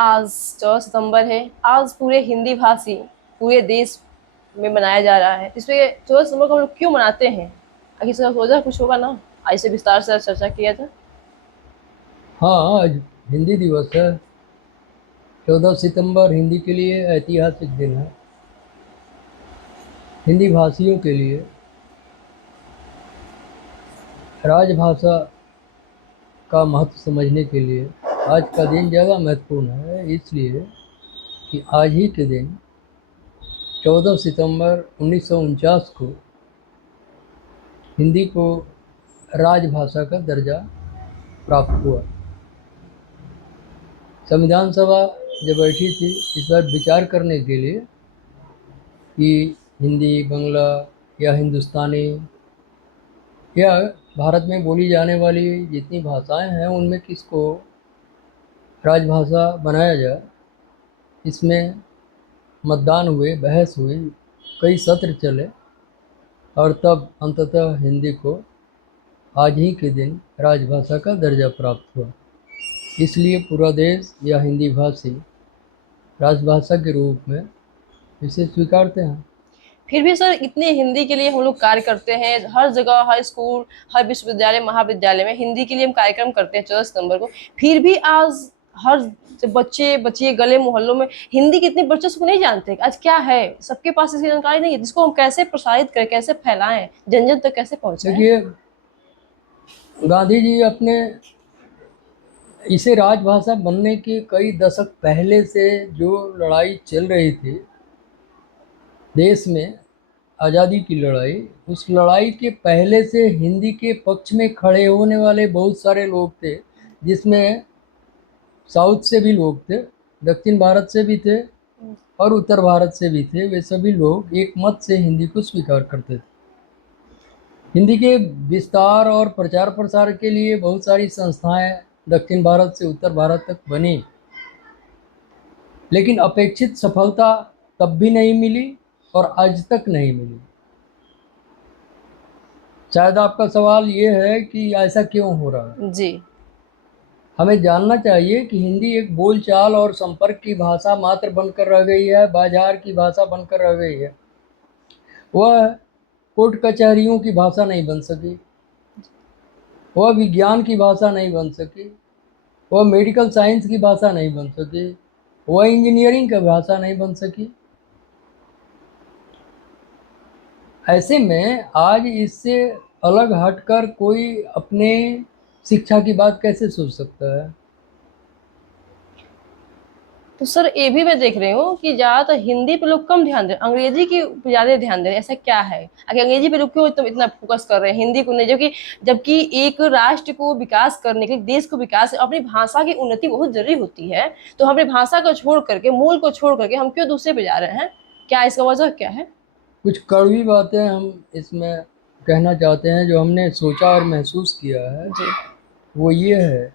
आज 14 सितंबर है। आज पूरे हिंदी भाषी पूरे देश में मनाया जा रहा है। इसमें 14 सितंबर को हम लोग क्यों मनाते हैं? आखिर इसका वजह कुछ होगा ना। ऐसे विस्तार से चर्चा किया था। हाँ, आज हिंदी दिवस है। 14 सितंबर हिंदी के लिए ऐतिहासिक दिन है। हिंदी भाषियों के लिए राजभाषा का महत्व समझने के लिए आज का दिन ज़्यादा महत्वपूर्ण है, इसलिए कि आज ही के दिन 14 सितंबर 1949 को हिंदी को राजभाषा का दर्जा प्राप्त हुआ। संविधान सभा जब बैठी थी इस बार विचार करने के लिए कि हिंदी, बांग्ला या हिंदुस्तानी या भारत में बोली जाने वाली जितनी भाषाएं हैं उनमें किसको राजभाषा बनाया जाए। इसमें मतदान हुए, बहस हुई, कई सत्र चले और तब अंततः हिंदी को आज ही के दिन राजभाषा का दर्जा प्राप्त हुआ। इसलिए पूरा देश या हिंदी भाषी राजभाषा के रूप में इसे स्वीकारते हैं। फिर भी सर इतने हिंदी के लिए हम लोग कार्य करते हैं। हर जगह, हर स्कूल, हर विश्वविद्यालय, महाविद्यालय में हिंदी के लिए हम कार्यक्रम करते हैं 14 सितंबर को। फिर भी आज हर बच्चे बच्चे गले मोहल्लों में हिंदी के इतने बच्चे को नहीं जानते आज क्या है। सबके पास इसकी जानकारी नहीं है, जिसको हम कैसे प्रसारित करें, कैसे फैलाएं, जन जन तक कैसे पहुंचाएं। देखिए, गांधी जी अपने इसे राजभाषा बनने के कई दशक पहले से जो लड़ाई चल रही थी देश में, आज़ादी की लड़ाई, उस लड़ाई के पहले से हिंदी के पक्ष में खड़े होने वाले बहुत सारे लोग थे, जिसमें साउथ से भी लोग थे, दक्षिण भारत से भी थे और उत्तर भारत से भी थे। वे सभी लोग एक मत से हिंदी को स्वीकार करते थे। हिंदी के विस्तार और प्रचार प्रसार के लिए बहुत सारी संस्थाएं दक्षिण भारत से उत्तर भारत तक बनी, लेकिन अपेक्षित सफलता तब भी नहीं मिली और आज तक नहीं मिली। शायद आपका सवाल ये है कि ऐसा क्यों हो रहा है। जी। हमें जानना चाहिए कि हिंदी एक बोलचाल और संपर्क की भाषा मात्र बनकर रह गई है, बाजार की भाषा बनकर रह गई है। वह कोर्ट कचहरियों की भाषा नहीं बन सकी, वह विज्ञान की भाषा नहीं बन सकी, वह मेडिकल साइंस की भाषा नहीं बन सकी, वह इंजीनियरिंग की भाषा नहीं बन सकी। ऐसे में आज इससे अलग हटकर कोई अपने शिक्षा की बात कैसे सोच सकता है। तो सर ये भी मैं देख रही हूँ कि ज्यादातर हिंदी पे लोग कम ध्यान दे रहे हैं, अंग्रेजी की ज्यादा ध्यान दे रहे हैं। ऐसा क्या है आखिर अंग्रेजी पे लोग क्यों इतना फोकस कर रहे हैं, हिंदी को नहीं? जबकि जबकि एक राष्ट्र को विकास करने के लिए, देश को विकास, अपनी भाषा की उन्नति बहुत जरूरी होती है। तो हम अपनी भाषा को छोड़ करके, मूल को छोड़ करके हम क्यों दूसरे पे जा रहे हैं? क्या इसका वजह क्या है? कुछ कड़वी बातें हम इसमें कहना चाहते हैं जो हमने सोचा और महसूस किया है। जी। वो ये है,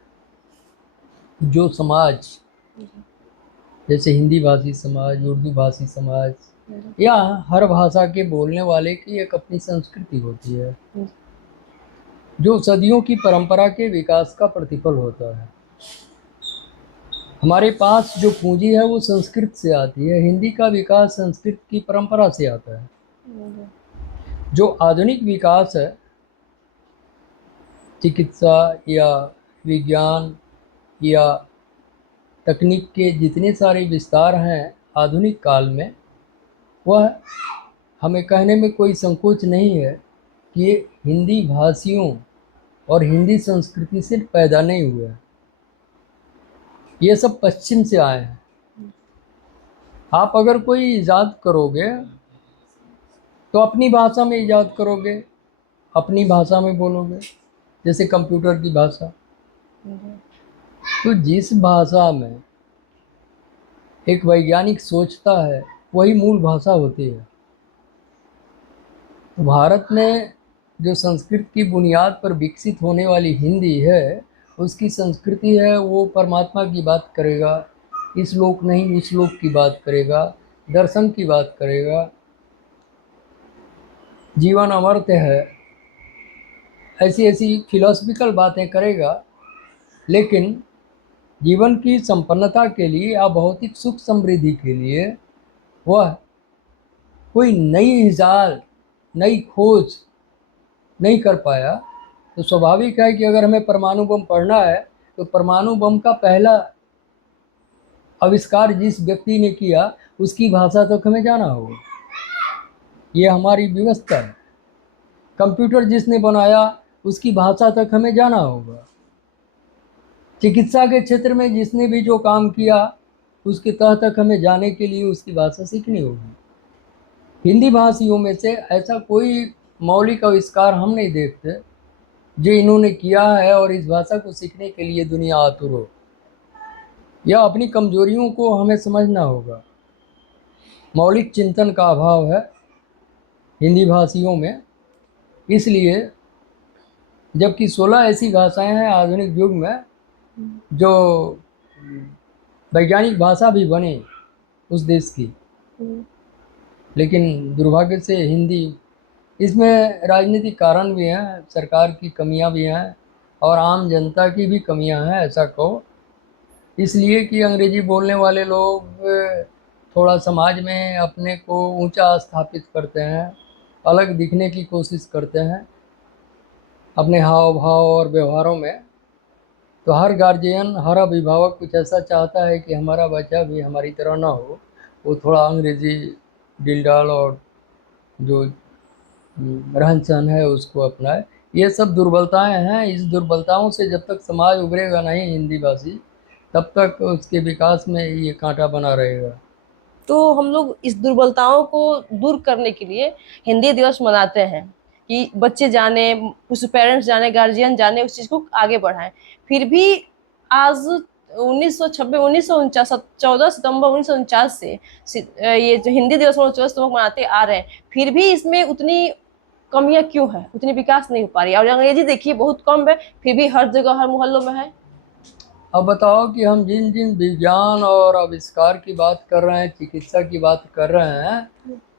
जो समाज, जैसे हिंदी भाषी समाज, उर्दू भाषी समाज या हर भाषा के बोलने वाले की एक अपनी संस्कृति होती है, जो सदियों की परंपरा के विकास का प्रतिफल होता है। हमारे पास जो पूंजी है वो संस्कृत से आती है। हिंदी का विकास संस्कृत की परंपरा से आता है। जो आधुनिक विकास है, चिकित्सा या विज्ञान या तकनीक के जितने सारे विस्तार हैं आधुनिक काल में, वह हमें कहने में कोई संकोच नहीं है कि ये हिंदी भाषियों और हिंदी संस्कृति से पैदा नहीं हुए हैं। ये सब पश्चिम से आए हैं। आप अगर कोई ईजाद करोगे तो अपनी भाषा में ईजाद करोगे, अपनी भाषा में बोलोगे, जैसे कंप्यूटर की भाषा। तो जिस भाषा में एक वैज्ञानिक सोचता है वही मूल भाषा होती है। तो भारत में जो संस्कृत की बुनियाद पर विकसित होने वाली हिंदी है, उसकी संस्कृति है, वो परमात्मा की बात करेगा, इस लोक नहीं उस लोक की बात करेगा, दर्शन की बात करेगा, जीवन अमर्त्य है, ऐसी ऐसी फिलोसफिकल बातें करेगा। लेकिन जीवन की संपन्नता के लिए या भौतिक सुख समृद्धि के लिए वह कोई नई इजाद, नई खोज नहीं कर पाया, तो स्वाभाविक है कि अगर हमें परमाणु बम पढ़ना है तो परमाणु बम का पहला आविष्कार जिस व्यक्ति ने किया उसकी भाषा तक हमें जाना होगा। ये हमारी व्यवस्था है। कंप्यूटर जिसने बनाया उसकी भाषा तक हमें जाना होगा। चिकित्सा के क्षेत्र में जिसने भी जो काम किया उसके तह तक हमें जाने के लिए उसकी भाषा सीखनी होगी। हिंदी भाषियों में से ऐसा कोई मौलिक आविष्कार हम नहीं देखते जो इन्होंने किया है और इस भाषा को सीखने के लिए दुनिया आतुर हो। यह अपनी कमजोरियों को हमें समझना होगा। मौलिक चिंतन का अभाव है हिंदी भाषियों में, इसलिए जबकि 16 ऐसी भाषाएं हैं आधुनिक युग में जो वैज्ञानिक भाषा भी बने उस देश की, लेकिन दुर्भाग्य से हिंदी, इसमें राजनीतिक कारण भी हैं, सरकार की कमियां भी हैं और आम जनता की भी कमियां हैं ऐसा कहो, इसलिए कि अंग्रेजी बोलने वाले लोग थोड़ा समाज में अपने को ऊंचा स्थापित करते हैं, अलग दिखने की कोशिश करते हैं अपने हाव भाव और व्यवहारों में। तो हर गार्जियन, हर अभिभावक कुछ ऐसा चाहता है कि हमारा बच्चा भी हमारी तरह ना हो, वो थोड़ा अंग्रेजी डिलडाल और जो रहन सहन है उसको अपनाए। ये सब दुर्बलताएं हैं। इस दुर्बलताओं से जब तक समाज उभरेगा नहीं हिंदी भाषी, तब तक उसके विकास में ये कांटा बना रहेगा। तो हम लोग इस दुर्बलताओं को दूर करने के लिए हिंदी दिवस मनाते हैं कि बच्चे जाने, कुछ पेरेंट्स जाने, गार्जियन जाने, उस चीज को आगे बढ़ाएं। फिर भी आज 1949 14 सितंबर 1949 से ये जो हिंदी दिवस 14 सितंबर मनाते आ रहे हैं, फिर भी इसमें उतनी कमियां क्यों है, उतनी विकास नहीं हो पा रही है। और अंग्रेजी देखिए बहुत कम है, फिर भी हर जगह हर मोहल्लों में है। अब बताओ कि हम जिन जिन विज्ञान और आविष्कार की बात कर रहे हैं, चिकित्सा की बात कर रहे हैं,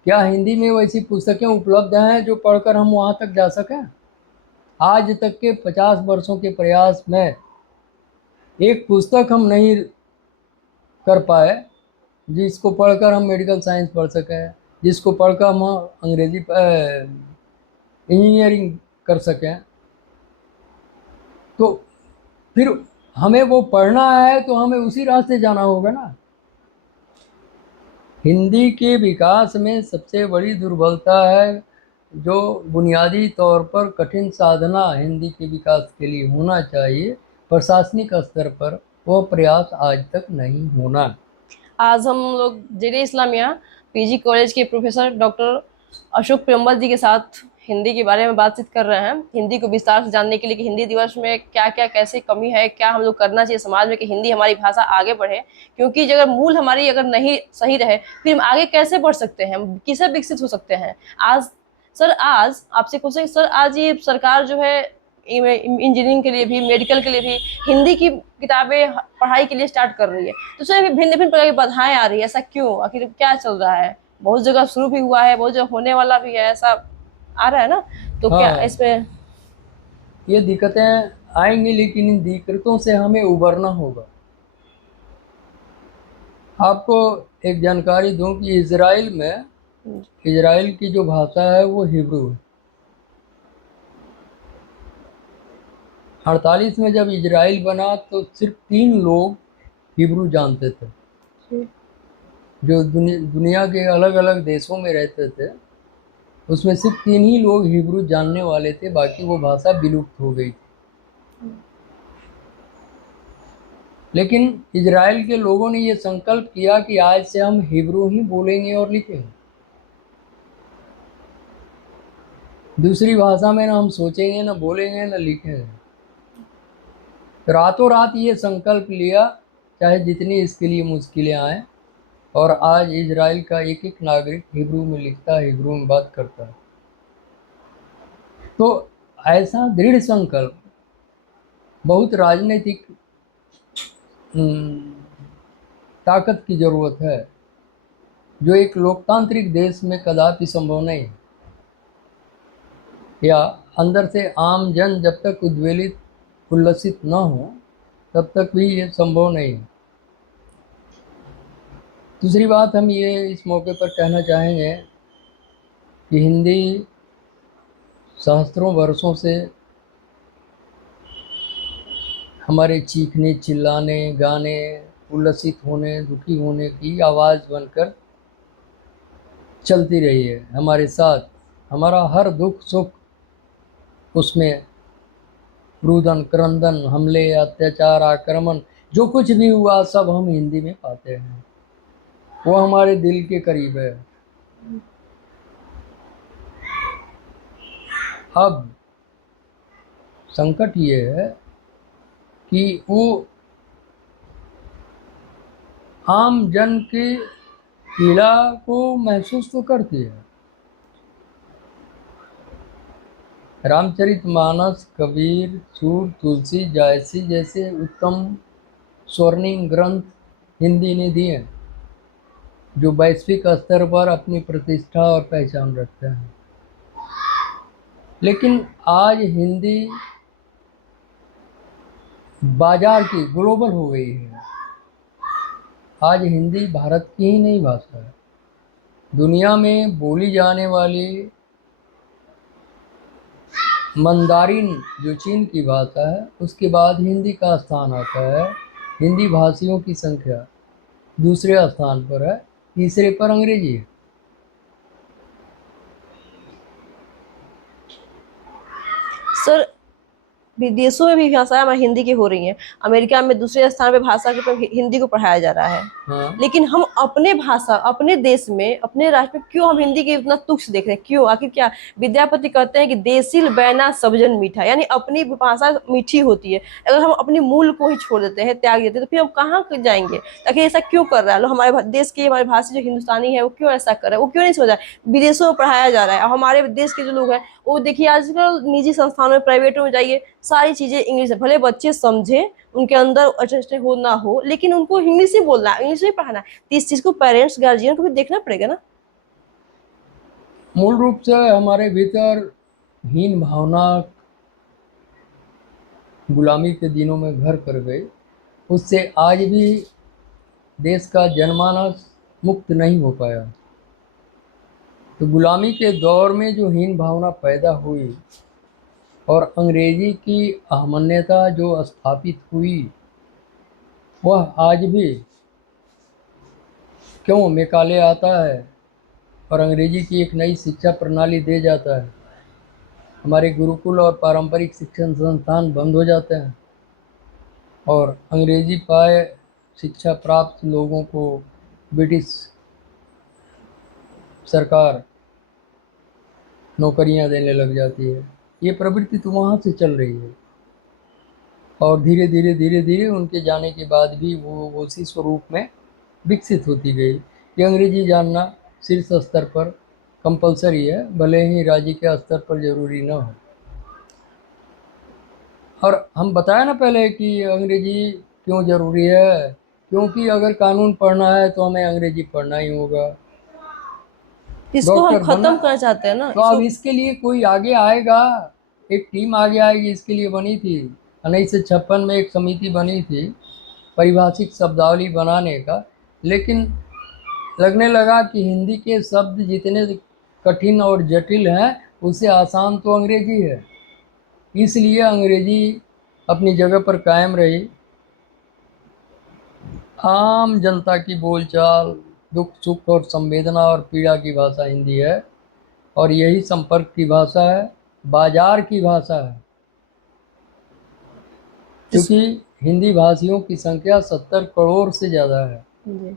क्या हिंदी में वैसी पुस्तकें उपलब्ध हैं जो पढ़कर हम वहाँ तक जा सकें? आज तक के 50 वर्षों के प्रयास में एक पुस्तक हम नहीं कर पाए जिसको पढ़कर हम मेडिकल साइंस पढ़ सकें, जिसको पढ़कर हम अंग्रेजी इंजीनियरिंग कर सकें। तो फिर हमें वो पढ़ना है तो हमें उसी रास्ते जाना होगा ना। हिंदी के विकास में सबसे बड़ी दुर्बलता है जो बुनियादी तौर पर कठिन साधना हिंदी के विकास के लिए होना चाहिए प्रशासनिक स्तर पर, वो प्रयास आज तक नहीं होना। आज हम लोग जेरे इस्लामिया पीजी कॉलेज के प्रोफेसर डॉक्टर अशोक पेम्बर जी के साथ हिंदी के बारे में बातचीत कर रहे हैं, हिंदी को विस्तार से जानने के लिए कि हिंदी दिवस में क्या क्या कैसे कमी है, क्या हम लोग करना चाहिए समाज में कि हिंदी हमारी भाषा आगे बढ़े। क्योंकि अगर मूल हमारी अगर नहीं सही रहे फिर हम आगे कैसे बढ़ सकते हैं, हम किसे विकसित हो सकते हैं। आज सर, आज आपसे पूछे सर, आज ये सरकार जो है इंजीनियरिंग के लिए भी, मेडिकल के लिए भी हिंदी की किताबें पढ़ाई के लिए स्टार्ट कर रही है, तो उसमें भिन्न भिन्न प्रकार की बाधाएं आ रही है। ऐसा क्यों, आखिर क्या चल रहा है? बहुत जगह शुरू भी हुआ है, बहुत जगह होने वाला भी है, ऐसा आ रहा है ना। तो क्या हाँ, इसमें ये दिक्कतें आएंगी लेकिन इन दिक्कतों से हमें उबरना होगा। आपको एक जानकारी दूं कि इजराइल की जो भाषा है वो हिब्रू है। 48 में जब इजराइल बना तो सिर्फ 3 लोग हिब्रू जानते थे जो दुनिया के अलग अलग देशों में रहते थे। उसमें सिर्फ 3 ही लोग हिब्रू जानने वाले थे, बाकी वो भाषा विलुप्त हो गई थी। लेकिन इजराइल के लोगों ने ये संकल्प किया कि आज से हम हिब्रू ही बोलेंगे और लिखेंगे, दूसरी भाषा में ना हम सोचेंगे, ना बोलेंगे, ना लिखेंगे। रातों रात ये संकल्प लिया, चाहे जितनी इसके लिए मुश्किलें आए, और आज इजराइल का एक एक नागरिक हिब्रू में लिखता है, हिब्रू में बात करता है। तो ऐसा दृढ़ संकल्प, बहुत राजनीतिक ताकत की जरूरत है जो एक लोकतांत्रिक देश में कदापि संभव नहीं है। या अंदर से आम जन जब तक उद्वेलित, उल्लसित न हो, तब तक भी ये संभव नहीं है। दूसरी बात हम ये इस मौके पर कहना चाहेंगे कि हिंदी सहस्त्रों वर्षों से हमारे चीखने, चिल्लाने, गाने, उल्लसित होने, दुखी होने की आवाज़ बनकर चलती रही है हमारे साथ। हमारा हर दुख सुख उसमें रुदन, क्रंदन, हमले, अत्याचार, आक्रमण, जो कुछ भी हुआ सब हम हिंदी में पाते हैं। वो हमारे दिल के करीब है। अब संकट ये है कि वो आम जन के पीड़ा को महसूस तो करती है। रामचरितमानस, कबीर, सूर, तुलसी, जायसी जैसे उत्तम स्वर्णिम ग्रंथ हिंदी ने दिए, जो वैश्विक स्तर पर अपनी प्रतिष्ठा और पहचान रखते हैं। लेकिन आज हिंदी बाजार की ग्लोबल हो गई है। आज हिंदी भारत की ही नहीं भाषा है, दुनिया में बोली जाने वाली मंदारिन जो चीन की भाषा है, उसके बाद हिंदी का स्थान आता है। हिंदी भाषियों की संख्या दूसरे स्थान पर है, तीसरे पर अंग्रेजी है। सर, विदेशों में भी भाषाएं हमारी हिंदी की हो रही हैं। अमेरिका में दूसरे स्थान पे भाषा के ऊपर हिंदी को पढ़ाया जा रहा है। हाँ, लेकिन हम अपने भाषा, अपने देश में, अपने राष्ट्र में क्यों हम हिंदी की उतना तुच्छ देख रहे हैं? क्यों? आखिर क्या? विद्यापति कहते हैं कि देसिल बैना सब जन मीठा, यानी अपनी भाषा मीठी होती है। अगर हम अपने मूल को ही छोड़ देते हैं, त्याग देते हैं, तो फिर हम कहाँ जाएंगे? ताकि ऐसा क्यों कर रहा है लोग? हमारे देश की, हमारी भाषा जो हिंदुस्तानी है, वो क्यों ऐसा कर रहा है? वो क्यों नहीं समझ रहा है? विदेशों में पढ़ाया जा रहा है। और हमारे देश के जो लोग हैं, वो देखिए आजकल निजी संस्थानों में, प्राइवेटों में जाइए, सारी चीजें इंग्लिश है। भले बच्चे समझे, उनके अंदर अंडरस्टैंडिंग हो ना हो, लेकिन उनको इंग्लिश ही बोलना है, इंग्लिश ही पढ़ाना है। तो इस चीज को पेरेंट्स, गार्जियन को भी देखना पड़ेगा ना। मूल रूप से हमारे भीतर हीन भावना गुलामी के दिनों में घर कर गई। उससे आज भी देश का जनमानस मुक्त नहीं हो पाया। तो गुलामी के दौर में जो हीन भावना पैदा हुई और अंग्रेजी की अहमन्यता जो स्थापित हुई, वह आज भी क्यों मेकाले आता है और अंग्रेजी की एक नई शिक्षा प्रणाली दे जाता है। हमारे गुरुकुल और पारंपरिक शिक्षण संस्थान बंद हो जाते हैं और अंग्रेजी पाए शिक्षा प्राप्त लोगों को ब्रिटिश सरकार नौकरियां देने लग जाती है। ये प्रवृत्ति तो वहाँ से चल रही है और धीरे धीरे धीरे धीरे उनके जाने के बाद भी वो उसी स्वरूप में विकसित होती गई। ये अंग्रेजी जानना शीर्ष स्तर पर कंपलसरी है, भले ही राज्य के स्तर पर जरूरी न हो। और हम बताया ना पहले कि अंग्रेजी क्यों ज़रूरी है, क्योंकि अगर कानून पढ़ना है तो हमें अंग्रेजी पढ़ना ही होगा। इसको हम डॉक्टर बनना, खत्म करना चाहते हैं ना तो अब इसको। इसके लिए कोई आगे आएगा, एक टीम आगे आएगी। इसके लिए बनी थी 1956 में एक समिति बनी थी परिभाषिक शब्दावली बनाने का। लेकिन लगने लगा कि हिंदी के शब्द जितने कठिन और जटिल हैं, उससे आसान तो अंग्रेजी है। इसलिए अंग्रेजी अपनी जगह पर कायम रही। आम जनता की बोलचाल, दुख सुख और संवेदना और पीड़ा की भाषा हिंदी है और यही संपर्क की भाषा है, बाजार की भाषा है। इस, क्योंकि हिंदी भाषियों की संख्या 70 करोड़ से ज़्यादा है। जी।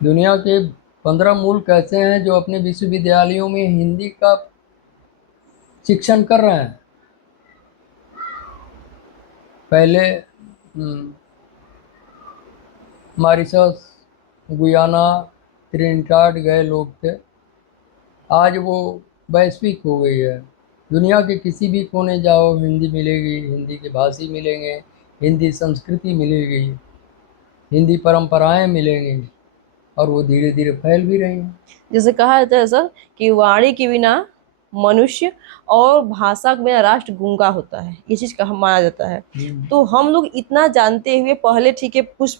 दुनिया के 15 मुल्क ऐसे हैं जो अपने विश्वविद्यालयों में हिंदी का शिक्षण कर रहे हैं। पहले मॉरिशस, गुयाना, त्रिनिदाद गए लोग थे, आज वो वैश्विक हो गई है। दुनिया के किसी भी कोने जाओ हिंदी मिलेगी, हिंदी के भाषी मिलेंगे, हिंदी संस्कृति मिलेगी, हिंदी परंपराएं मिलेंगी और वो धीरे धीरे फैल भी रही हैं। जैसे कहा जाता है सर कि वाणी के बिना मनुष्य और भाषा में राष्ट्र गूंगा होता है, ये चीज का माना जाता है। तो हम लोग इतना जानते हुए पहले ठीक है कुछ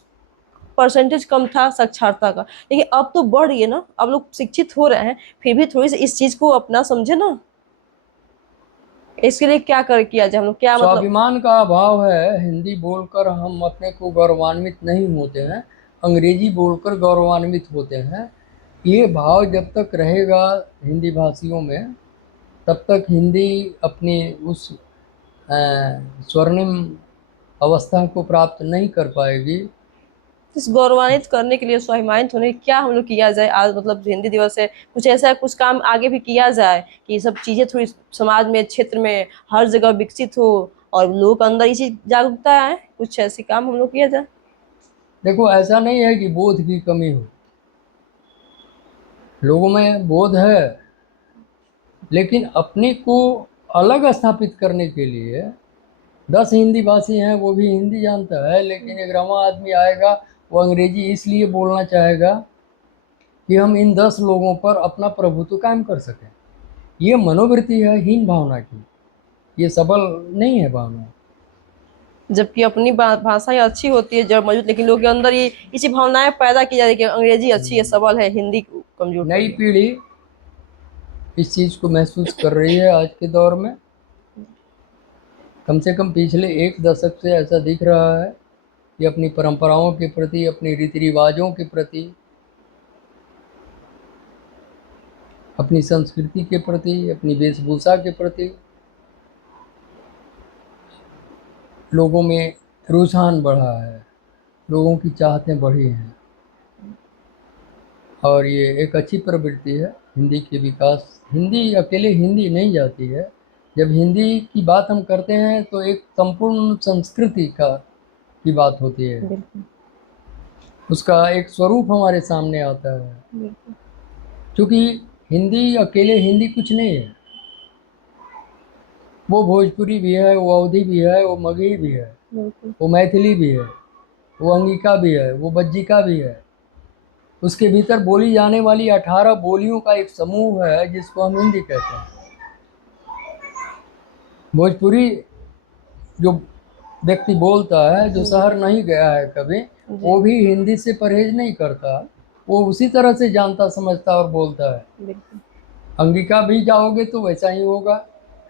परसेंटेज कम था साक्षरता का, लेकिन अब तो बढ़ रही है ना, अब लोग शिक्षित हो रहे हैं, फिर भी थोड़ी सी इस चीज को अपना समझे ना। इसके लिए क्या कर किया जाए, हम लोग क्या मतलब। स्वाभिमान का अभाव है। हिंदी बोलकर हम अपने को गौरवान्वित नहीं होते हैं, अंग्रेजी बोलकर गौरवान्वित होते हैं। ये भाव जब तक रहेगा हिंदी भाषियों में, तब तक हिंदी अपनी उस स्वर्णिम अवस्था को प्राप्त नहीं कर पाएगी। इस गौरवान्वित करने के लिए, स्वाभिमानित होने के लिए क्या हम लोग किया जाए आज, मतलब हिंदी दिवस है, कुछ ऐसा कुछ काम आगे भी किया जाए कि ये सब चीजें थोड़ी समाज में, क्षेत्र में, हर जगह विकसित हो और लोगों के अंदर ये चीज जागरूकता आए, कुछ ऐसे काम हम लोग किया जाए। देखो, ऐसा नहीं है कि बोध की कमी हो, लोगों में बोध है, लेकिन अपने को अलग स्थापित करने के लिए 10 हिंदी भाषी हैं, वो भी हिंदी जानता है, लेकिन एक रवा आदमी आएगा, वो अंग्रेजी इसलिए बोलना चाहेगा कि हम इन 10 लोगों पर अपना प्रभुत्व कायम कर सकें। ये मनोवृत्ति है हीन भावना की, ये सबल नहीं है भावना। जबकि अपनी भाषा ही अच्छी होती है जब मौजूद, लेकिन लोगों के अंदर ये इसी भावनाएं पैदा की जा रही है कि अंग्रेजी अच्छी है, सबल है, हिंदी कमजोर नई पड़ी है। पीढ़ी इस चीज़ को महसूस कर रही है आज के दौर में। कम से कम पिछले 1 दशक से ऐसा दिख रहा है कि अपनी परंपराओं के प्रति, अपनी रीति रिवाजों के प्रति, अपनी संस्कृति के प्रति, अपनी वेशभूषा के प्रति लोगों में रुझान बढ़ा है, लोगों की चाहतें बढ़ी हैं, और ये एक अच्छी प्रवृत्ति है हिंदी के विकास। हिंदी अकेले हिंदी नहीं जाती है। जब हिंदी की बात हम करते हैं तो एक संपूर्ण संस्कृति की बात होती है, बिल्कुल उसका एक स्वरूप हमारे सामने आता है। बिल्कुल क्योंकि हिंदी अकेले हिंदी कुछ नहीं है, वो भोजपुरी भी है, वो अवधी भी है, वो मगही भी है, बिल्कुल वो मैथिली भी है, वो अंगिका भी है, वो बज्जिका भी है। उसके भीतर बोली जाने वाली 18 बोलियों का एक समूह है जिसको हम हिंदी कहते हैं। भोजपुरी जो व्यक्ति बोलता है, जो शहर नहीं गया है कभी, वो भी हिंदी से परहेज नहीं करता, वो उसी तरह से जानता समझता और बोलता है। बिल्कुल अंगिका भी जाओगे तो वैसा ही होगा।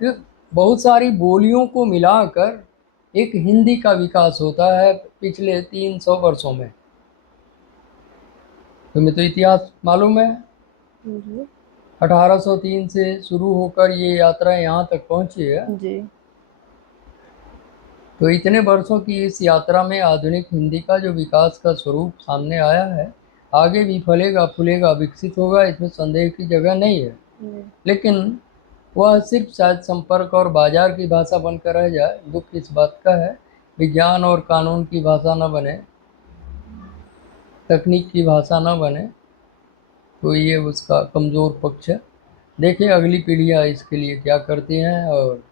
फिर बहुत सारी बोलियों को मिलाकर एक हिंदी का विकास होता है पिछले 300 वर्षों में। तुम्हें तो इतिहास मालूम है, जी 1803 से शुरू होकर ये यात्रा यहाँ तक पहुँची है। जी तो इतने वर्षों की इस यात्रा में आधुनिक हिंदी का जो विकास का स्वरूप सामने आया है, आगे भी फलेगा फूलेगा विकसित होगा, इसमें संदेह की जगह नहीं है। लेकिन वह सिर्फ शायद संपर्क और बाजार की भाषा बनकर रह जाए। दुख इस बात का है, विज्ञान और कानून की भाषा न बने, तकनीक की भाषा न बने, तो ये उसका कमज़ोर पक्ष है। देखिए अगली पीढ़ियाँ इसके लिए क्या करती हैं और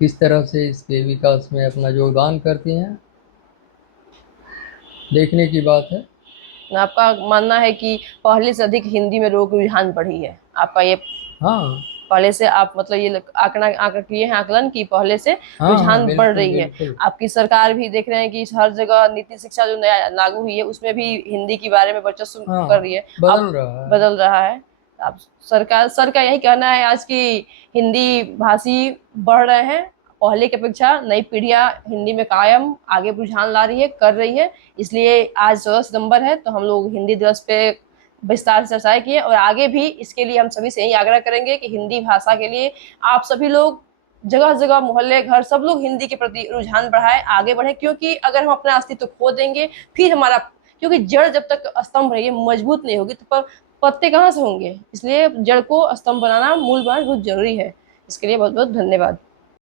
किस तरह से इसके विकास में अपना योगदान करती हैं, देखने की बात है। आपका मानना है कि पहले से अधिक हिंदी में लोगों की रुझान बढ़ी है, आपका ये हाँ पहले से आप मतलब ये आंकड़ा आंकड़ा किए हैं, आकलन की पहले से हाँ हाँ, रुझान बढ़ बिल्कुल रही है। बिल्कुल। आपकी सरकार भी देख रहे हैं कि हर जगह नीति शिक्षा जो नया लागू हुई है उसमें भी हिंदी के बारे में वर्चस्व हाँ, कर रही है, बदल अब रहा है। बदल रहा है। आप सर का यही कहना है आज की हिंदी भाषी बढ़ रहे हैं, पहले की अपेक्षा नई पीढ़ियां हिंदी में कायम आगे रुझान ला रही है, कर रही है। इसलिए आज 14 सितंबर है तो हम लोग हिंदी दिवस पे विस्तार से चर्चाएं किए, और आगे भी इसके लिए हम सभी से यही आग्रह करेंगे कि हिंदी भाषा के लिए आप सभी लोग जगह जगह, मोहल्ले, घर, सब लोग हिंदी के प्रति रुझान बढ़ाए, आगे बढ़े। क्योंकि अगर हम अपना अस्तित्व खो देंगे फिर हमारा, क्योंकि जड़ जब तक स्तंभ रहेगी, मजबूत नहीं होगी, तो पत्ते कहाँ से होंगे। इसलिए जड़ को स्तंभ बनाना, मूल बनाना बहुत जरूरी है। इसके लिए बहुत बहुत धन्यवाद।